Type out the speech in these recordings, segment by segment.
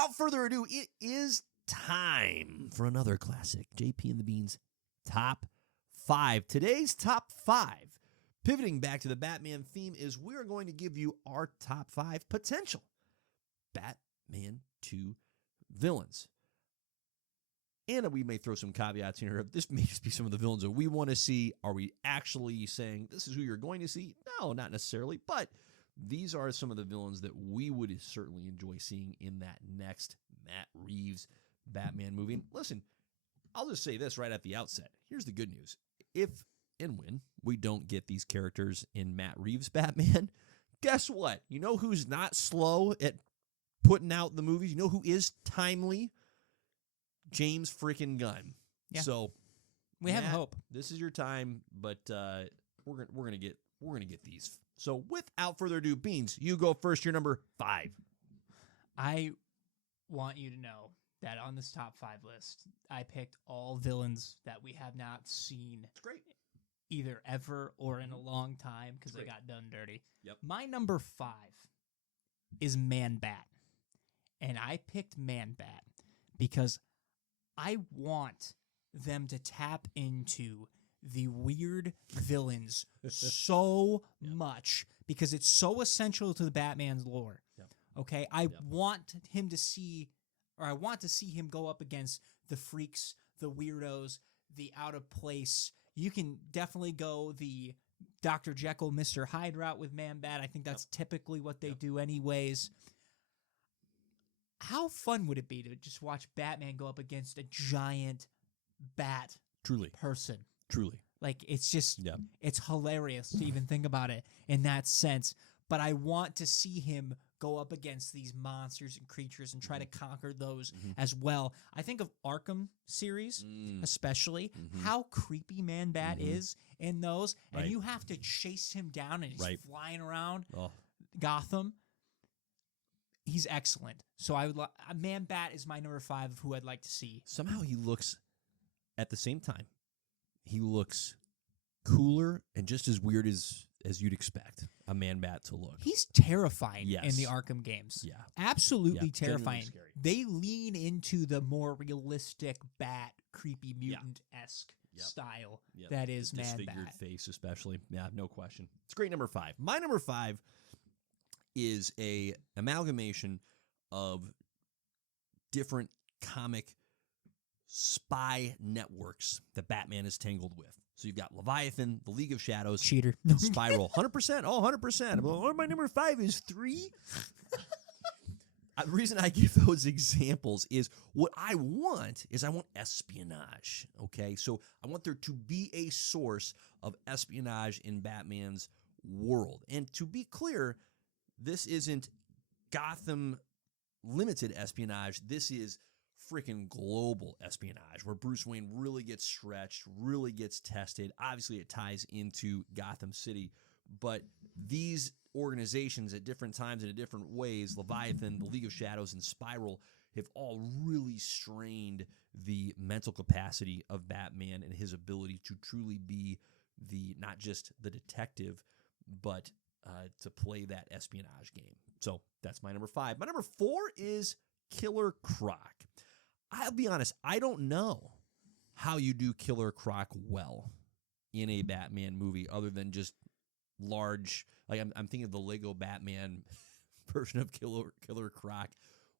without further ado, it is time for another classic. JP and the Beans Top 5. Today's Top 5, pivoting back to the Batman theme, is we're going to give you our top 5 potential Batman 2 villains. And we may throw some caveats in here. This may just be some of the villains that we want to see. Are we actually saying this is who you're going to see? No, not necessarily. But these are some of the villains that we would certainly enjoy seeing in that next Matt Reeves Batman movie. And listen, I'll just say this right at the outset. Here's the good news. If and when we don't get these characters in Matt Reeves Batman, guess what? You know who's not slow at putting out the movies? You know who is timely? James freaking Gunn. Yeah. So We have Matt, hope. This is your time, but we're gonna get these. So without further ado, Beans, you go first. You're number 5. I want you to know that on this top 5 list, I picked all villains that we have not seen It's great. either ever or in a long time because they Great. got done dirty. Yep. My number 5 is Man-Bat. And I picked Man-Bat because I want them to tap into the weird villains so much because it's so essential to the Batman's lore. Yep. Okay? I Yep. want him to see, or I want to see him go up against the freaks, the weirdos, the out of place. You can definitely go the Dr. Jekyll, Mr. Hyde route with Man-Bat. I think that's typically what they do anyways. How fun would it be to just watch Batman go up against a giant bat Truly. person? Truly. Like, it's just, Yeah. it's hilarious to even think about it in that sense. But I want to see him go up against these monsters and creatures and try to conquer those as well. I think of Arkham series, especially, how creepy Man-Bat is in those. And Right. you have to chase him down and he's Right. flying around Oh, Gotham. He's excellent. So I would Man-Bat is my number 5 of who I'd like to see. somehow he looks, at the same time, he looks cooler and just as weird as you'd expect a Man-Bat to look. He's terrifying in Yes. the Arkham games. Yeah. Absolutely Yeah, genuinely terrifying. scary. They lean into the more realistic bat, creepy mutant-esque Yep. style Yep. that is The disfigured Man-Bat. face, especially. Yeah, no question. It's great number 5. My number 5 is a amalgamation of different comic spy networks that Batman is tangled with. So you've got Leviathan, the League of Shadows, Cheater. Spiral. 100%. Oh, 100%. Well, my number 5 is 3. The reason I give those examples is what I want espionage, okay? So I want there to be a source of espionage in Batman's world. And to be clear, this isn't Gotham limited espionage. This is freaking global espionage where Bruce Wayne really gets stretched, really gets tested. Obviously, it ties into Gotham City, but these organizations at different times and in different ways, Leviathan, the League of Shadows, and Spiral, have all really strained the mental capacity of Batman and his ability to truly be not just the detective, but to play that espionage game. So that's my number 5. My number 4 is Killer Croc. I'll be honest, I don't know how you do Killer Croc well in a Batman movie other than just large, like I'm thinking of the Lego Batman version of Killer Croc,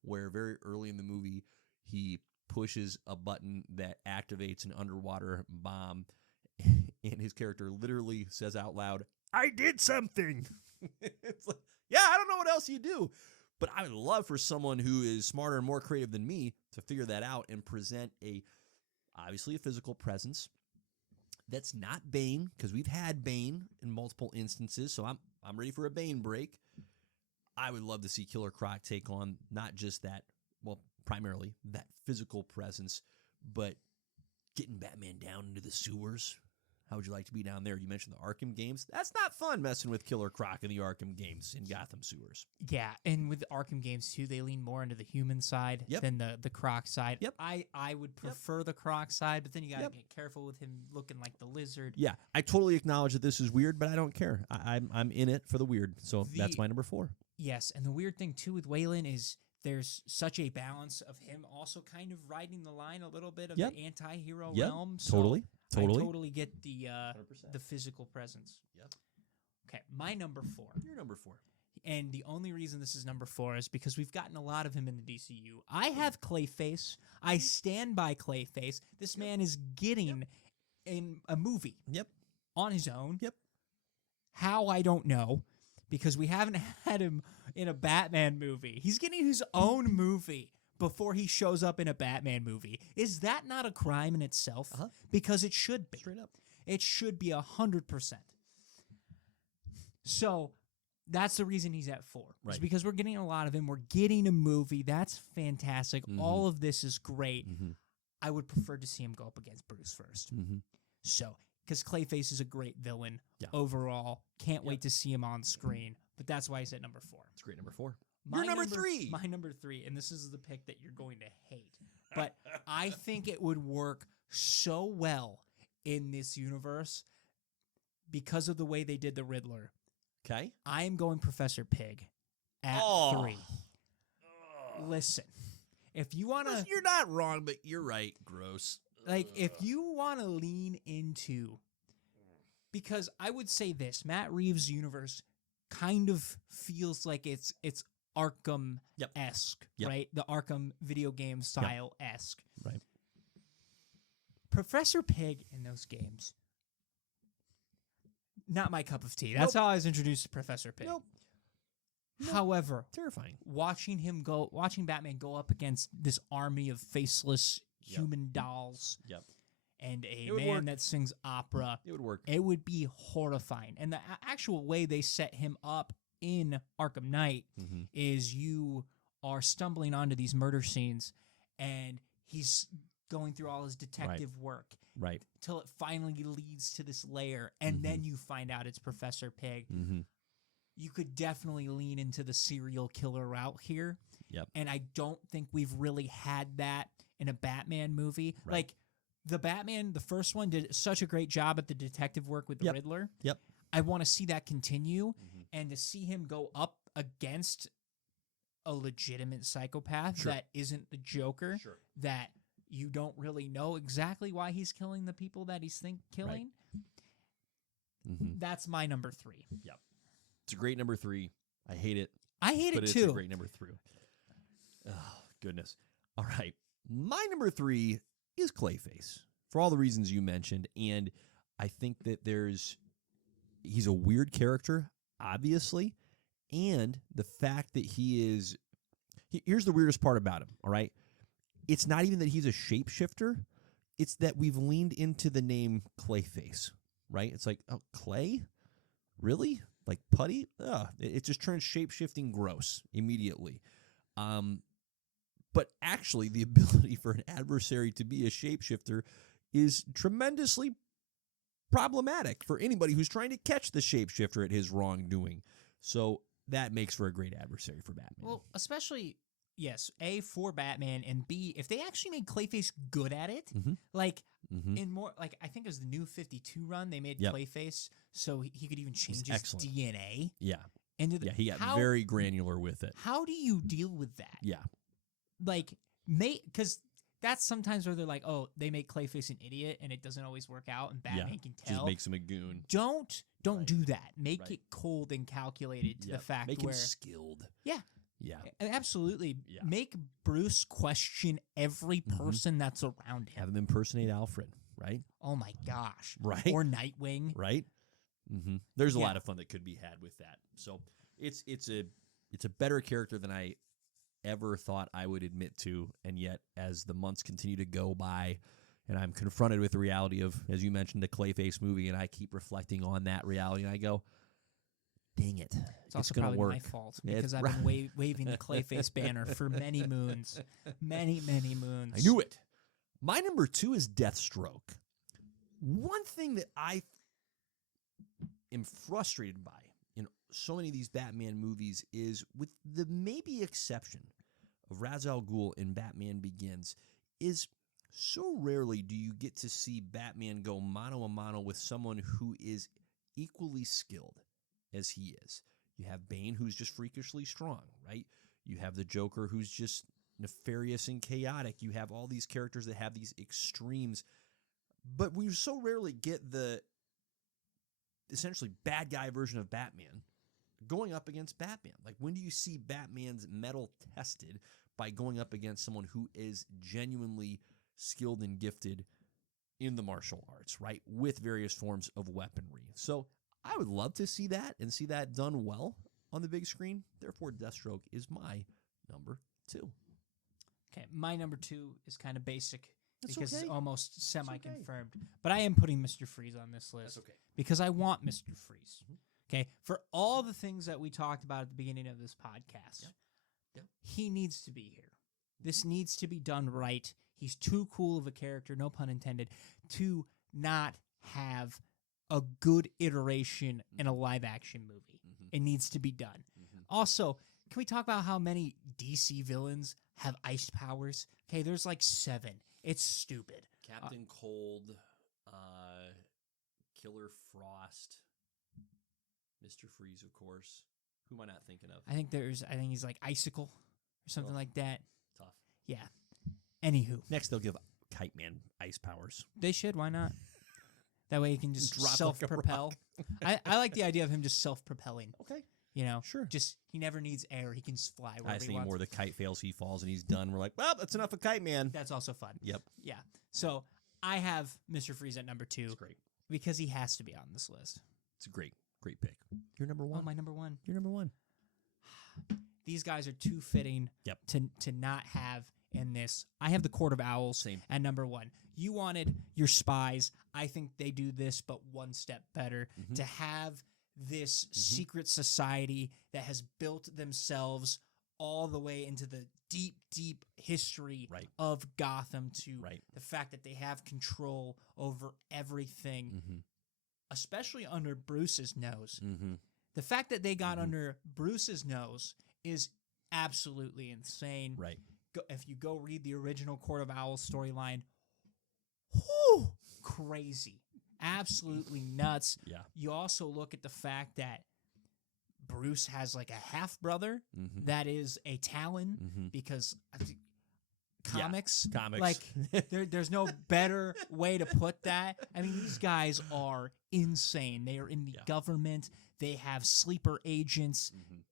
where very early in the movie he pushes a button that activates an underwater bomb, and his character literally says out loud, "I did something." It's like, yeah, I don't know what else you do, but I would love for someone who is smarter and more creative than me to figure that out and present obviously a physical presence that's not Bane, because we've had Bane in multiple instances, so I'm ready for a Bane break. I would love to see Killer Croc take on not just that, well, primarily that physical presence, but getting Batman down into the sewers. How would you like to be down there? You mentioned the Arkham games. That's not fun messing with Killer Croc in the Arkham games in Gotham sewers. Yeah, and with the Arkham games too, they lean more into the human side than the Croc side. Yep. I would prefer the Croc side, but then you gotta Yep. get careful with him looking like the lizard. Yeah, I totally acknowledge that this is weird, but I don't care. I'm in it for the weird, so that's my number 4. Yes, and the weird thing too with Waylon is there's such a balance of him also kind of riding the line a little bit of Yep. the anti-hero Yep. realm. So Totally. I totally get the 100%. physical presence. Yep. Okay, my number 4. You're number 4. And the only reason this is number 4 is because we've gotten a lot of him in the DCU. I have Clayface. I stand by Clayface. This man is getting in a movie Yep. on his own. Yep. How, I don't know, because we haven't had him in a Batman movie. He's getting his own movie before he shows up in a Batman movie. Is that not a crime in itself? Uh-huh. Because it should be. Straight up. It should be 100%. So that's the reason he's at 4. It's Right. because we're getting a lot of him. We're getting a movie. That's fantastic. Mhm. All of this is great. Mm-hmm. I would prefer to see him go up against Bruce first. Mm-hmm. So, because Clayface is a great villain Yeah. overall. Can't Yep. wait to see him on screen. But that's why he's at number 4. It's great number 4. My You're number 3. My number 3, and this is the pick that you're going to hate. But I think it would work so well in this universe because of the way they did the Riddler. Okay. I am going Professor Pig at 3. Listen, if you want to, You're not wrong, but you're right. Gross. if you want to lean into, because I would say this, Matt Reeves' universe kind of feels like it's Arkham-esque, Yep. right? The Arkham video game style-esque. Right. Professor Pig in those games, not my cup of tea. That's how I was introduced to Professor Pig. Nope. However, Terrifying. watching Batman go up against this army of faceless Yep. human dolls Yep. and a It would man work. that sings opera, It would work. it would be horrifying. And the actual way they set him up in Arkham Knight Mm-hmm. is you are stumbling onto these murder scenes and he's going through all his detective work Right. till it finally leads to this lair, and Mhm. then you find out it's Professor Pig. Mm-hmm. You could definitely lean into the serial killer route here. Yep. And I don't think we've really had that in a Batman movie. Right. Like the Batman, the first one did such a great job at the detective work with the Yep. Riddler. Yep. I want to see that continue Mhm. and to see him go up against a legitimate psychopath Sure. that isn't the Joker, Sure. that you don't really know exactly why he's killing the people that he's killing. Mm-hmm. That's my number 3. It's a great number 3. I hate it, I hate but it it's too. a great number 3. Oh, goodness. All right. My number 3 is Clayface for all the reasons you mentioned. And I think that he's a weird character, obviously. And the fact that here's the weirdest part about him, all right? It's not even that he's a shapeshifter. It's that we've leaned into the name Clayface, right? It's like, oh, Clay? Really? Like putty? Ugh. It just turns shape-shifting gross immediately. But actually, the ability for an adversary to be a shapeshifter is tremendously problematic for anybody who's trying to catch the shapeshifter at his wrongdoing. So that makes for a great adversary for Batman. Well, especially, yes, A, for Batman, and B, if they actually made Clayface good at it, Mhm. like, mm-hmm. in more, like, I think it was the new 52 run, they made Yep. Clayface so he could even change his excellent. DNA Yeah. into the. Yeah, he got how, very granular with it. How do you deal with that? Yeah. Like, because that's sometimes where they're like, oh, they make Clayface an idiot and it doesn't always work out, and Batman can Just tell. makes him a goon. Don't Right. do that. Make Right. it cold and calculated to the Yep. fact Make where him skilled. Yeah. Yeah. Absolutely. Yeah. Make Bruce question every Mhm. person that's around Have him. him impersonate Alfred, right? Oh my gosh. Right. Or Nightwing. Right? Mm-hmm. There's a Yeah. lot of fun that could be had with that. So it's a better character than I ever thought I would admit to, and yet as the months continue to go by and I'm confronted with the reality of, as you mentioned, the Clayface movie, and I keep reflecting on that reality, and I go, dang it. It's also gonna probably work. my fault Yeah, because I've been waving the Clayface banner for many moons. Many, many moons. I knew it. My number 2 is Deathstroke. One thing that I am frustrated by in so many of these Batman movies is, with the maybe exception of Ra's al Ghul in Batman Begins, is so rarely do you get to see Batman go mano a mano with someone who is equally skilled as he is. You have Bane, who's just freakishly strong, right? You have the Joker who's just nefarious and chaotic. You have all these characters that have these extremes. But we so rarely get the essentially bad guy version of Batman going up against Batman. Like, when do you see Batman's mettle tested by going up against someone who is genuinely skilled and gifted in the martial arts, right? With various forms of weaponry. So I would love to see that and see that done well on the big screen. Therefore, Deathstroke is my number 2. Okay, my number 2 is kind of basic That's because okay. it's almost It's semi-confirmed. But I am putting Mr. Freeze on this list okay. because I want Mr. Freeze. Mhm. Okay, for all the things that we talked about at the beginning of this podcast, Yep. he needs to be here. This needs to be done right. He's too cool of a character, no pun intended, to not have a good iteration in a live-action movie. Mhm. It needs to be done. Mhm. Also, can we talk about how many DC villains have ice powers? Okay, there's like 7. It's stupid. Captain Cold, Killer Frost, Mr. Freeze, of course. Who am I not thinking of? I think he's like Icicle or something Oh. like that. Tough. Yeah. Anywho, Next, they'll give Kite Man ice powers. they should. Why not? That way he can just Drop like a self-propel. I like the idea of him just self-propelling. Okay. You know, Sure. just he never needs air. He can just fly I wherever was he thinking wants. more the kite fails, he falls, and he's done. We're like, well, that's enough of Kite Man. That's also fun. Yep. Yeah. So I have Mr. Freeze at number 2 It's great. because he has to be on this list. It's a great pick. You're number 1. Oh, my number 1. You're number 1. These guys are too fitting Yep. to not have in this. I have the Court of Owls Same. at number 1. You wanted your spies. I think they do this, but one step better. Mhm. To have this secret society that has built themselves all the way into the deep, deep history Right. of Gotham to Right. the fact that they have control over everything, Mm-hmm. especially under Bruce's nose. Mm-hmm. The fact that they got Mhm. under Bruce's nose is absolutely insane. Right. If you go read the original Court of Owls storyline, whew, crazy. Absolutely nuts. Yeah. You also look at the fact that Bruce has like a half brother Mm-hmm. that is a Talon Mm-hmm. because I think Yeah, comics, Comics. like there's no better way to put that. I mean, these guys are insane. They are in the Yeah. government. They have sleeper agents. Mhm.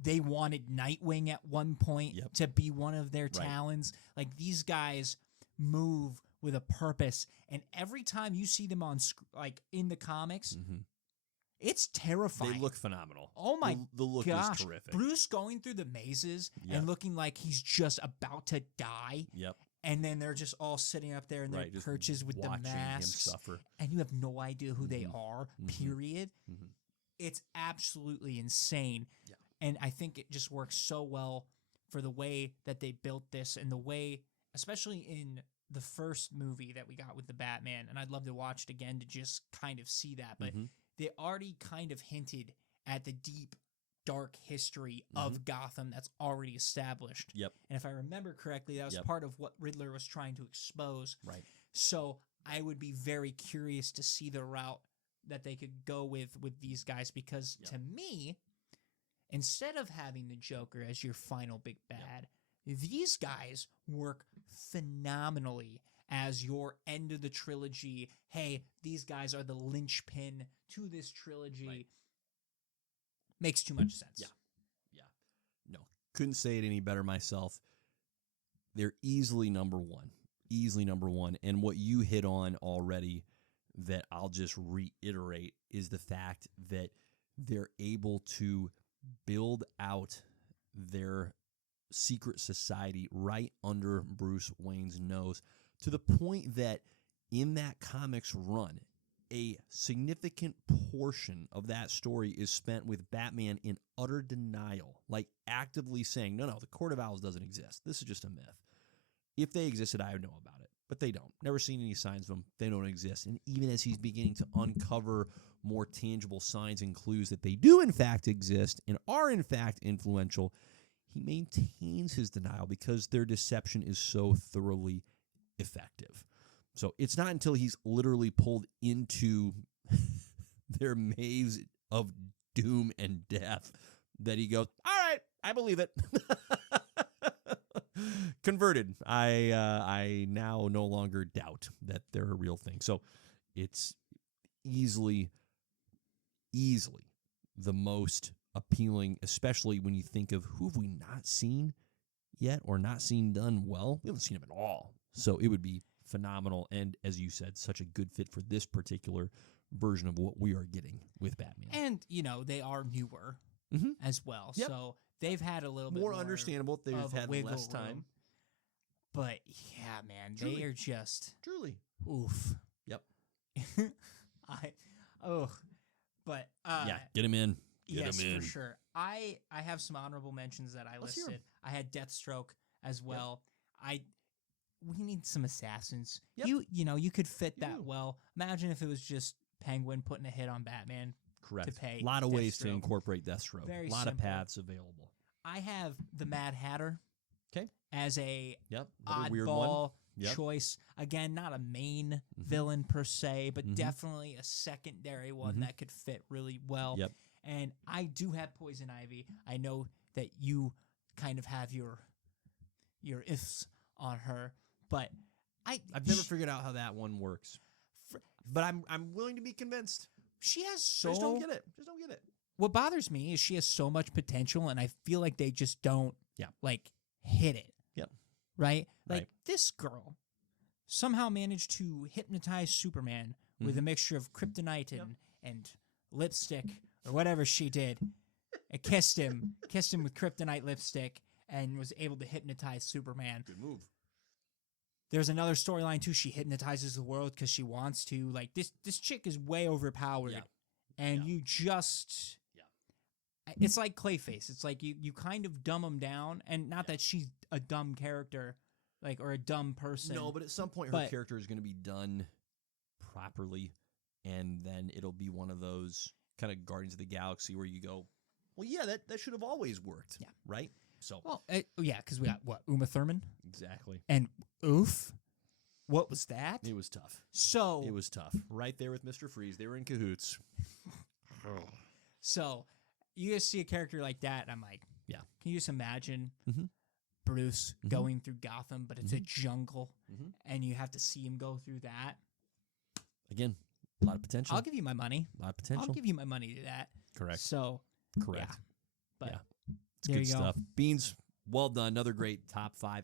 They wanted Nightwing at one point Yep. to be one of their Right. talons. Like, these guys move with a purpose, and every time you see them on like in the comics, Mhm. it's terrifying. They look phenomenal. Oh my the look gosh, is terrific. Bruce going through the mazes Yep. and looking like he's just about to die, Yep. and then they're just all sitting up there in their Right. Just perches with the watching masks, him suffer. and you have no idea who they Mhm. are. Mhm. Period. Mhm. It's absolutely insane. Yeah. And I think it just works so well for the way that they built this and the way, especially in the first movie that we got with the Batman, and I'd love to watch it again to just kind of see that. But Mhm. they already kind of hinted at the deep, dark history of Gotham that's already established. Yep. And if I remember correctly, that was Yep. part of what Riddler was trying to expose. Right. So I would be very curious to see the route that they could go with these guys because Yep. to me, instead of having the Joker as your final big bad, these guys work phenomenally as your end of the trilogy. Hey, these guys are the linchpin to this trilogy. Right. Makes too much sense. Yeah. No, couldn't say it any better myself. They're easily number 1. Easily number 1. And what you hit on already that I'll just reiterate is the fact that they're able to build out their secret society right under Bruce Wayne's nose to the point that in that comics run, a significant portion of that story is spent with Batman in utter denial, like actively saying, no, the Court of Owls doesn't exist. This is just a myth. If they existed, I would know about it, but they don't. Never seen any signs of them. They don't exist. And even as he's beginning to uncover more tangible signs and clues that they do in fact exist and are in fact influential, he maintains his denial because their deception is so thoroughly effective. So it's not until he's literally pulled into their maze of doom and death that he goes, all right, I believe it. converted. I now no longer doubt that they're a real thing. So it's easily the most appealing, especially when you think of who have we not seen yet or not seen done well. We haven't seen them at all. So it would be phenomenal. And as you said, such a good fit for this particular version of what we are getting with Batman. And, they are newer Mhm. as well. Yep. So they've had a little bit more understandable. They've of a had wiggle less time. room. But yeah, man, Truly. they are just Truly. oof. Yep. But Yeah, get him in. Get yes, him in. for sure. I have some honorable mentions that I Let's hear 'em. listed. I had Deathstroke as well. We need some assassins. Yep. You could fit that do. well. Imagine if it was just Penguin putting a hit on Batman. Correct. To pay a lot of ways to Deathstroke. incorporate Deathstroke. Very a lot simple. of paths available. I have the Mad Hatter. 'Kay. As a Yep. Another weird one. oddball Yep. choice. Again, not a main Mhm. villain per se, but Mhm. definitely a secondary one Mhm. that could fit really well. Yep. And I do have Poison Ivy. I know that you kind of have your ifs on her, but I've never figured out how that one works. But I'm willing to be convinced. she has I so just don't get it. Just don't get it. what bothers me is she has so much potential, and I feel like they just don't Yeah. hit it. Yep. Right? Like Right. this girl somehow managed to hypnotize Superman with a mixture of kryptonite and lipstick or whatever she did. And kissed him with kryptonite lipstick and was able to hypnotize Superman. Good move. There's another storyline too. She hypnotizes the world because she wants to. Like this chick is way overpowered, Yeah. and Yeah. you just. Yeah. It's like Clayface. It's like you kind of dumb him down, and not that she's a dumb character, or a dumb person. No, but at some point her But- character is going to be done properly, and then it'll be one of those kind of Guardians of the Galaxy where you go, well, yeah, that should have always worked. Yeah. Right? So Well, yeah, because we got what Uma Thurman exactly. and Oof. What was that? It was tough. So It was tough. Right there with Mr. Freeze. They were in cahoots. So you guys see a character like that, and I'm like, Yeah. Can you just imagine Mhm. Bruce Mhm. going through Gotham, but it's a jungle, Mhm. and you have to see him go through that? Again, a lot of potential. I'll give you my money. A lot of potential. I'll give you my money to that. Correct. So Correct. yeah. But Yeah. It's there good you go. stuff. Beans, well done. Another great top 5